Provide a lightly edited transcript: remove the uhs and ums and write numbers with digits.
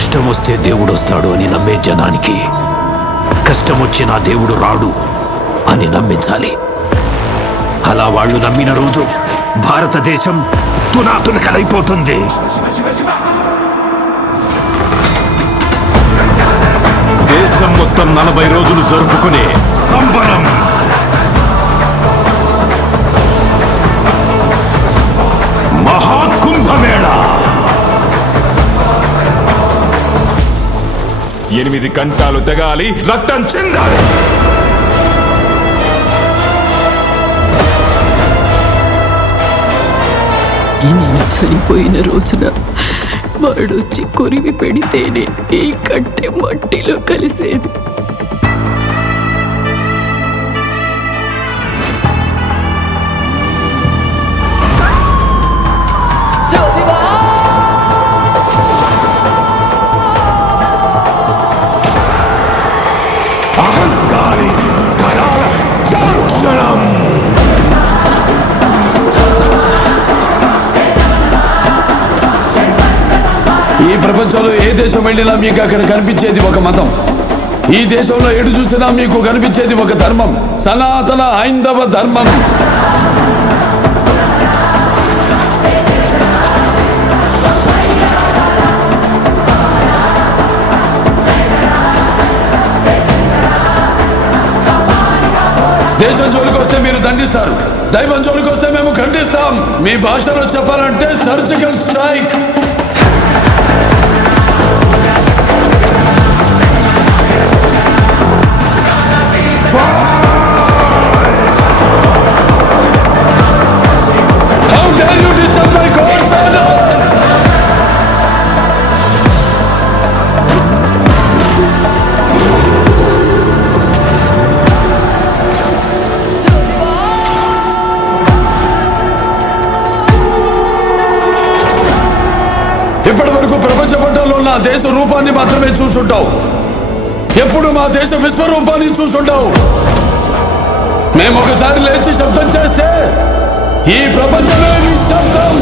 కష్టం వస్తే దేవుడు వస్తాడు అని నమ్మే జనానికి కష్టం వచ్చినా దేవుడు రాడు అని నమ్మించాలి. అలా వాళ్ళు నమ్మిన రోజు భారతదేశం తునాతునకలైపోతుంది. దేశం మొత్తం 40 రోజులు జరుపుకునే సంబరం మహాకుంభమేళ. 8 గంటలు తెగాలి, రక్తం చెందాలి. నేను చనిపోయిన రోజున వాడొచ్చి కొరివి పెడితేనే ఈ కట్టె మట్టిలో కలిసేది. ఈ ప్రపంచంలో ఏ దేశం వెళ్ళినా మీకు అక్కడ కనిపించేది ఒక మతం. ఈ దేశంలో ఎటు చూసినా మీకు కనిపించేది ఒక ధర్మం, సనాతన హైందవ ధర్మం. దేశం జోలికి వస్తే మీరు దండిస్తారు, దైవం జోలికి వస్తే మేము ఖండిస్తాం. మీ భాషలో చెప్పాలంటే surgical strike. How dare you disturb my course order? ఇప్పటి వరకు ప్రపంచ పటంలో నా దేశ రూపాన్ని మాత్రమే చూసుంటావు. ఎప్పుడు మా దేశ విశ్వరూపాన్ని చూసుంటావు. మేము ఒకసారి లేచి శబ్దం చేస్తే ఈ ప్రపంచమే నిశ్శబ్దం.